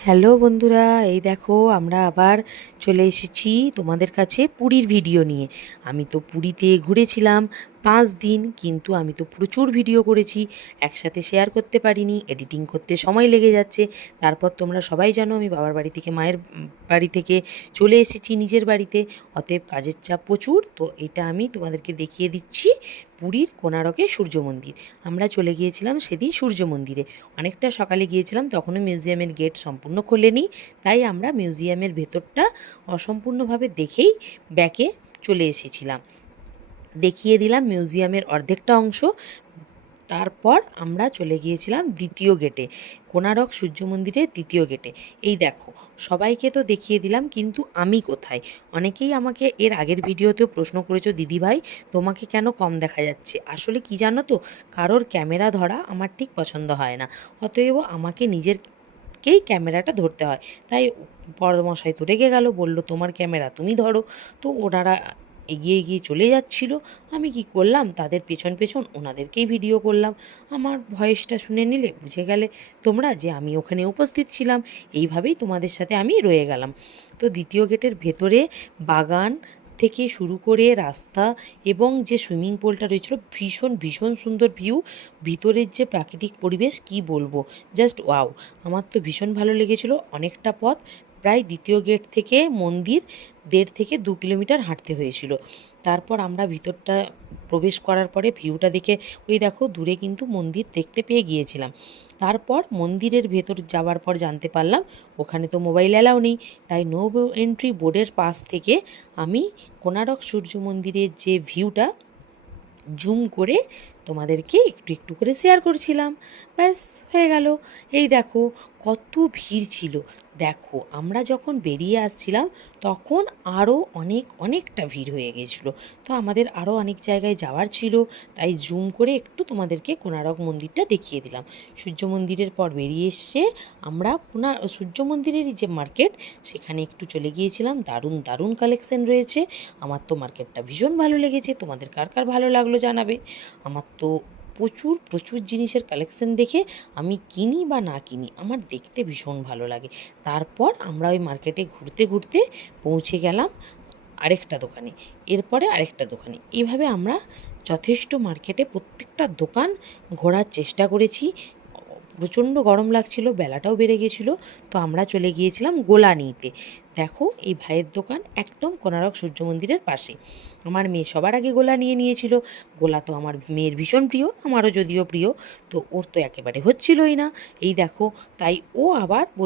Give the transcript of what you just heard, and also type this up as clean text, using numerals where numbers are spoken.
Hello বন্ধুরা, এই দেখো আমরা আবার চলে এসেছি তোমাদের কাছে পুরীর ভিডিও নিয়ে। আমি তো পুরীতে ঘুরেছিলাম 5 দিন, কিন্তু আমি তো প্রচুর ভিডিও করেছি, একসাথে শেয়ার করতে পারিনি, এডিটিং করতে সময় লেগে যাচ্ছে। তারপর তোমরা সবাই জানো আমি বাবার বাড়ি থেকে মায়ের বাড়ি থেকে চলে এসেছি নিজের বাড়িতে, অতএব কাজের চাপ প্রচুর। তো এটা আমি তোমাদেরকে দেখিয়ে দিচ্ছি পুরীর কোণারকে সূর্য মন্দির। আমরা চলে গিয়েছিলাম সেদিন সূর্য মন্দিরে, অনেকটা সকালে গিয়েছিলাম, তখনও মিউজিয়ামের গেট সম্পূর্ণ খোলেনি, তাই আমরা মিউজিয়ামের ভেতরটা অসম্পূর্ণভাবে দেখেই ব্যাকে চলে এসেছিলাম। দেখিয়ে দিলাম মিউজিয়ামের অর্ধেকটা অংশ। তারপর আমরা চলে গিয়েছিলাম দ্বিতীয় গেটে, কোণারক সূর্য মন্দিরের দ্বিতীয় গেটে। এই দেখো, সবাইকে তো দেখিয়ে দিলাম, কিন্তু আমি কোথায়? অনেকেই আমাকে এর আগের ভিডিওতেও প্রশ্ন করেছো, দিদিভাই তোমাকে কেন কম দেখা যাচ্ছে? আসলে কি জানো তো, কারোর ক্যামেরা ধরা আমার ঠিক পছন্দ হয় না, অতএব আমাকে নিজেরকেই ক্যামেরাটা ধরতে হয়। তাই বড়মশাই তো রেগে গেল, বলল তোমার ক্যামেরা তুমি ধরো। তো ওনারা এগিয়ে এগিয়ে চলে যাচ্ছিল, আমি কি করলাম, তাদের পেছন পেছন ওনাদেরকেই ভিডিও করলাম। আমার ভয়েসটা শুনে নিলে বুঝে গেলে তোমরা যে আমি ওখানে উপস্থিত ছিলাম। এইভাবেই তোমাদের সাথে আমি রয়ে গেলাম। তো দ্বিতীয় গেটের ভেতরে বাগান থেকে শুরু করে রাস্তা এবং যে সুইমিং পুলটা রয়েছিল, ভীষণ ভীষণ সুন্দর ভিউ। ভিতরের যে প্রাকৃতিক পরিবেশ কি বলবো, জাস্ট ওয়াও। আমার তো ভীষণ ভালো লেগেছিল। অনেকটা পথ, প্রায় দ্বিতীয় গেট থেকে মন্দির 1.5 থেকে 2 কিলোমিটার হাঁটতে হয়েছিল। তারপর আমরা ভিতরটা প্রবেশ করার পরে ভিউটা দেখে, ওই দেখো দূরে কিন্তু মন্দির দেখতে পেয়ে গিয়েছিলাম। তারপর মন্দিরের ভেতর যাওয়ার পর জানতে পারলাম ওখানে তো মোবাইল অ্যালাউ নেই, তাই নো এন্ট্রি বোর্ডের পাশ থেকে আমি কোণারক সূর্য মন্দিরের যে ভিউটা জুম করে তোমাদেরকে একটু একটু করে শেয়ার করছিলাম। ব্যাস, হয়ে গেল। এই দেখো কত ভিড় ছিল। দেখো আমরা যখন বেরিয়ে আসছিলাম তখন আরও অনেকটা ভিড় হয়ে গেছিলো। তো আমাদের আরও অনেক জায়গায় যাওয়ার ছিল, তাই জুম করে একটু তোমাদেরকে কোণারক মন্দিরটা দেখিয়ে দিলাম। সূর্য মন্দিরের পর বেরিয়ে এসে আমরা সূর্য মন্দিরেরই যে মার্কেট, সেখানে একটু চলে গিয়েছিলাম। দারুণ দারুণ কালেকশন রয়েছে। আমার তো মার্কেটটা ভীষণ ভালো লেগেছে, তোমাদের কার কার ভালো লাগলো জানাবে। আমার তো প্রচুর প্রচুর জিনিসের কালেকশন দেখে আমি কিনি বা না কিনি, আমার দেখতে ভীষণ ভালো লাগে। তারপর আমরা ওই মার্কেটে ঘুরতে ঘুরতে পৌঁছে গেলাম আরেকটা দোকানে, এরপরে আরেকটা দোকানে। এইভাবে আমরা যথেষ্ট মার্কেটে প্রত্যেকটা দোকান ঘোরার চেষ্টা করেছি। প্রচণ্ড গরম লাগছিল, বেলাটাও বেড়ে গেছিলো, তো আমরা চলে গিয়েছিলাম গোলা নিতে। দেখো এই ভাইয়ের দোকান একদম কোণারক সূর্য মন্দিরের পাশে। আমার মেয়ে সবার আগে গোলা নিয়ে নিয়েছিল। গোলা তো আমার মেয়ের ভীষণ প্রিয়, আমারও যদিও প্রিয়, তো ওর তো একেবারে হচ্ছিলই না। এই দেখো, তাই ও আবার